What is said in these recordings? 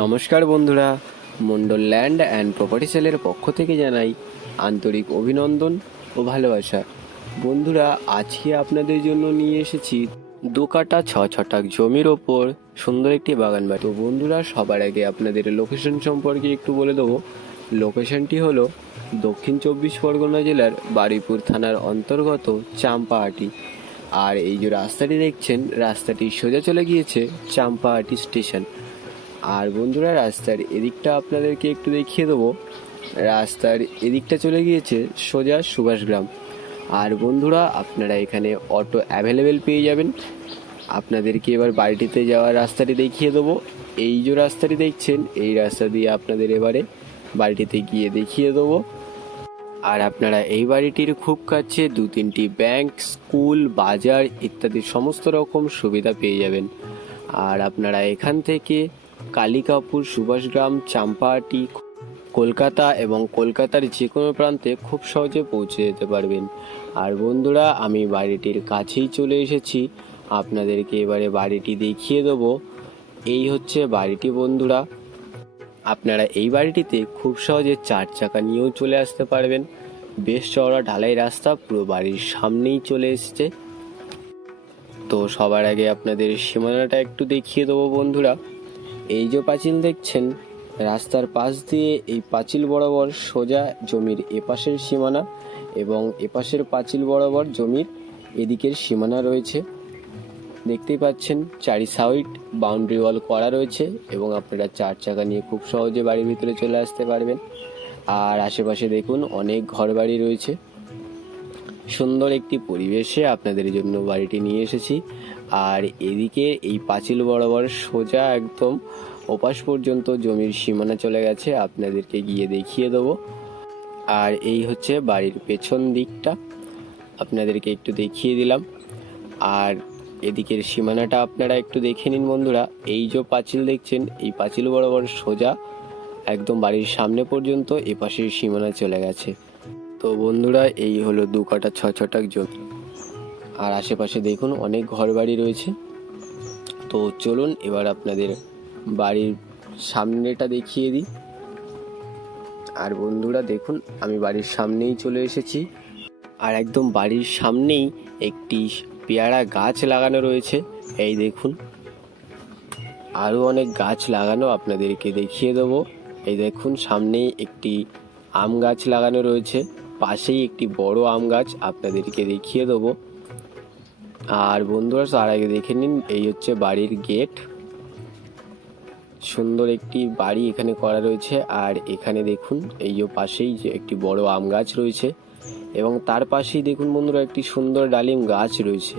নমস্কার বন্ধুরা, Mondal land and property সেলের পক্ষ থেকে জানাই আন্তরিক অভিনন্দন ও ভালোবাসা। বন্ধুরা, আজকে আপনাদের জন্য নিয়ে এসেছি দু কাটা ছ ছটাক জমির ওপর সুন্দর একটি বাগান বাড়ি। তো বন্ধুরা, সবার আগে আপনাদের লোকেশন সম্পর্কে একটু বলে দেবো। লোকেশনটি হলো দক্ষিণ চব্বিশ পরগনা জেলার বারুইপুর থানার অন্তর্গত চাম্পাহাটি। আর এই যে রাস্তাটি দেখছেন, রাস্তাটি সোজা চলে গিয়েছে চাম্পাহাটি স্টেশন। আর বন্ধুরা, রাস্তার এদিকটা আপনাদেরকে একটু দেখিয়ে দেবো। রাস্তার এদিকটা চলে গিয়েছে সোজা সুভাষগ্রাম। আর বন্ধুরা, আপনারা এখানে অটো অ্যাভেলেবেল পেয়ে যাবেন। আপনাদেরকে এবার বাড়িটিতে যাওয়ার রাস্তাটি দেখিয়ে দেবো। এই যে রাস্তাটি দেখছেন, এই রাস্তা দিয়ে আপনাদের এবারে বাড়িটিতে গিয়ে দেখিয়ে দেবো। আর আপনারা এই বাড়িটির খুব কাছে দু তিনটি ব্যাংক স্কুল বাজার ইত্যাদি সমস্ত রকম সুবিধা পেয়ে যাবেন। আর আপনারা এখান থেকে কালিকাপুর সুভাষগ্রাম চাম্পাহাটি, কলকাতা এবং কলকাতার যে কোনো প্রান্তে খুব সহজে পৌঁছে যেতে পারবেন। আর বন্ধুরা, আমি বাড়িটির কাছেই চলে এসেছি। আপনাদেরকে এবারে বাড়িটি দেখিয়ে দেবো। এই হচ্ছে বাড়িটি বন্ধুরা। আপনারা এই বাড়িটিতে খুব সহজে চার চাকা নিয়েও চলে আসতে পারবেন। বেশ চওড়া ঢালাই রাস্তা, পুরো বাড়ির সামনেই চলে এসেছে। তো সবার আগে আপনাদের সীমানাটা একটু দেখিয়ে দেবো বন্ধুরা। এই যে পাঁচিল দেখছেন, রাস্তার পাশ দিয়ে এই পাঁচিল বরাবর সোজা জমির এপাশের সীমানা এবং এপাশের পাঁচিল বরাবর জমির এদিকের সীমানা রয়েছে। দেখতেই পাচ্ছেন, চারি সাইড বাউন্ডারি ওয়াল করা রয়েছে এবং আপনারা চার চাকা নিয়ে খুব সহজে বাড়ির ভিতরে চলে আসতে পারবেন। আর আশেপাশে দেখুন, অনেক ঘরবাড়ি রয়েছে। সুন্দর একটি পরিবেশে আপনাদের জন্য বাড়িটি নিয়ে এসেছি। আর এদিকে এই পাঁচিল বরাবর সোজা একদম ওপাশ পর্যন্ত জমির সীমানা চলে গেছে, আপনাদেরকে গিয়ে দেখিয়ে দেবো। আর এই হচ্ছে বাড়ির পেছন দিকটা, আপনাদেরকে একটু দেখিয়ে দিলাম। আর এদিকের সীমানাটা আপনারা একটু দেখে নিন বন্ধুরা, এই যে পাঁচিল দেখছেন, এই পাঁচিল বরাবর সোজা একদম বাড়ির সামনে পর্যন্ত এপাশের সীমানা চলে গেছে। তো বন্ধুরা, এই হলো দু কাটা, ছ ছটাক জমি। আর আশেপাশে দেখুন অনেক ঘরবাড়ি রয়েছে। তো চলুন এবার আপনাদের বাড়ির সামনেটা দেখিয়ে দিই। আর বন্ধুরা, দেখুন, আমি বাড়ির সামনেই চলে এসেছি। আর একদম বাড়ির সামনেই একটি পেয়ারা গাছ লাগানো রয়েছে। এই দেখুন, আরও অনেক গাছ লাগানো আপনাদেরকে দেখিয়ে দেবো। এই দেখুন, সামনেই একটি আম গাছ লাগানো রয়েছে। পাশেই একটি বড় আম গাছ আপনাদেরকে দেখিয়ে দেবো। আর বন্ধুরা, তার আগে দেখে নিন, এই হচ্ছে বাড়ির গেট। সুন্দর একটি বাড়ি এখানে করা রয়েছে। আর এখানে দেখুন, এই পাশেই যে একটি বড় আম গাছ রয়েছে। এবং তার পাশেই দেখুন বন্ধুরা, একটি সুন্দর ডালিম গাছ রয়েছে।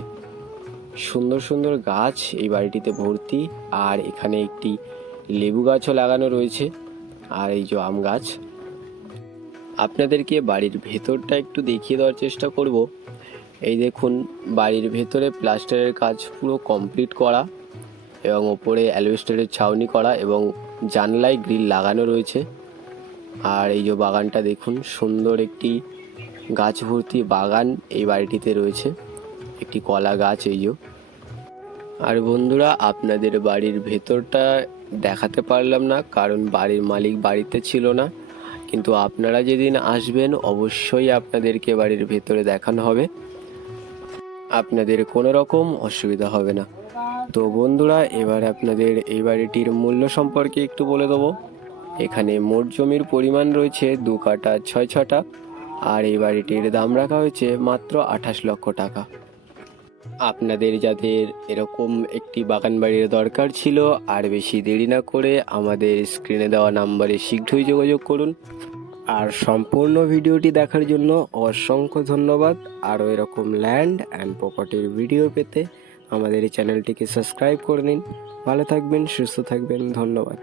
সুন্দর সুন্দর গাছ এই বাড়িটিতে ভর্তি। আর এখানে একটি লেবু গাছও লাগানো রয়েছে। আর এই যে আম গাছ আপনাদেরকে বাড়ির ভেতরটা একটু দেখিয়ে দেওয়ার চেষ্টা করব। এই দেখুন, বাড়ির ভেতরে প্লাস্টারের কাজ পুরো কমপ্লিট করা এবং ওপরে অ্যালবেস্টারের ছাউনি করা এবং জানলায় গ্রিল লাগানো রয়েছে। আর এই যে বাগানটা দেখুন, সুন্দর একটি গাছ ভর্তি বাগান এই বাড়িটিতে রয়েছে। একটি কলা গাছ এই যে। আর বন্ধুরা, আপনাদের বাড়ির ভেতরটা দেখাতে পারলাম না, কারণ বাড়ির মালিক বাড়িতে ছিল না। কিন্তু আপনারা যেদিন আসবেন, অবশ্যই আপনাদেরকে বাড়ির ভেতরে দেখানো হবে। আপনাদের কোনো রকম অসুবিধা হবে না। তো বন্ধুরা, এবার আপনাদের এই বাড়িটির মূল্য সম্পর্কে একটু বলে দেবো। এখানে মোট জমির পরিমাণ রয়েছে দু কাটা ছয় ছটা, আর এই বাড়িটির দাম রাখা হয়েছে মাত্র আঠাশ লক্ষ টাকা। আপনাদের যাদের এরকম একটি বাগান বাড়ির দরকার ছিল আর বেশি দেরি না করে আমাদের স্ক্রিনে দেওয়া নাম্বারে শীঘ্রই যোগাযোগ করুন। আর সম্পূর্ণ ভিডিওটি দেখার জন্য অসংখ্য ধন্যবাদ। আরও এরকম ল্যান্ড অ্যান্ড প্রপার্টির ভিডিও পেতে আমাদের এই চ্যানেলটিকে সাবস্ক্রাইব করে নিন। ভালো থাকবেন, সুস্থ থাকবেন, ধন্যবাদ।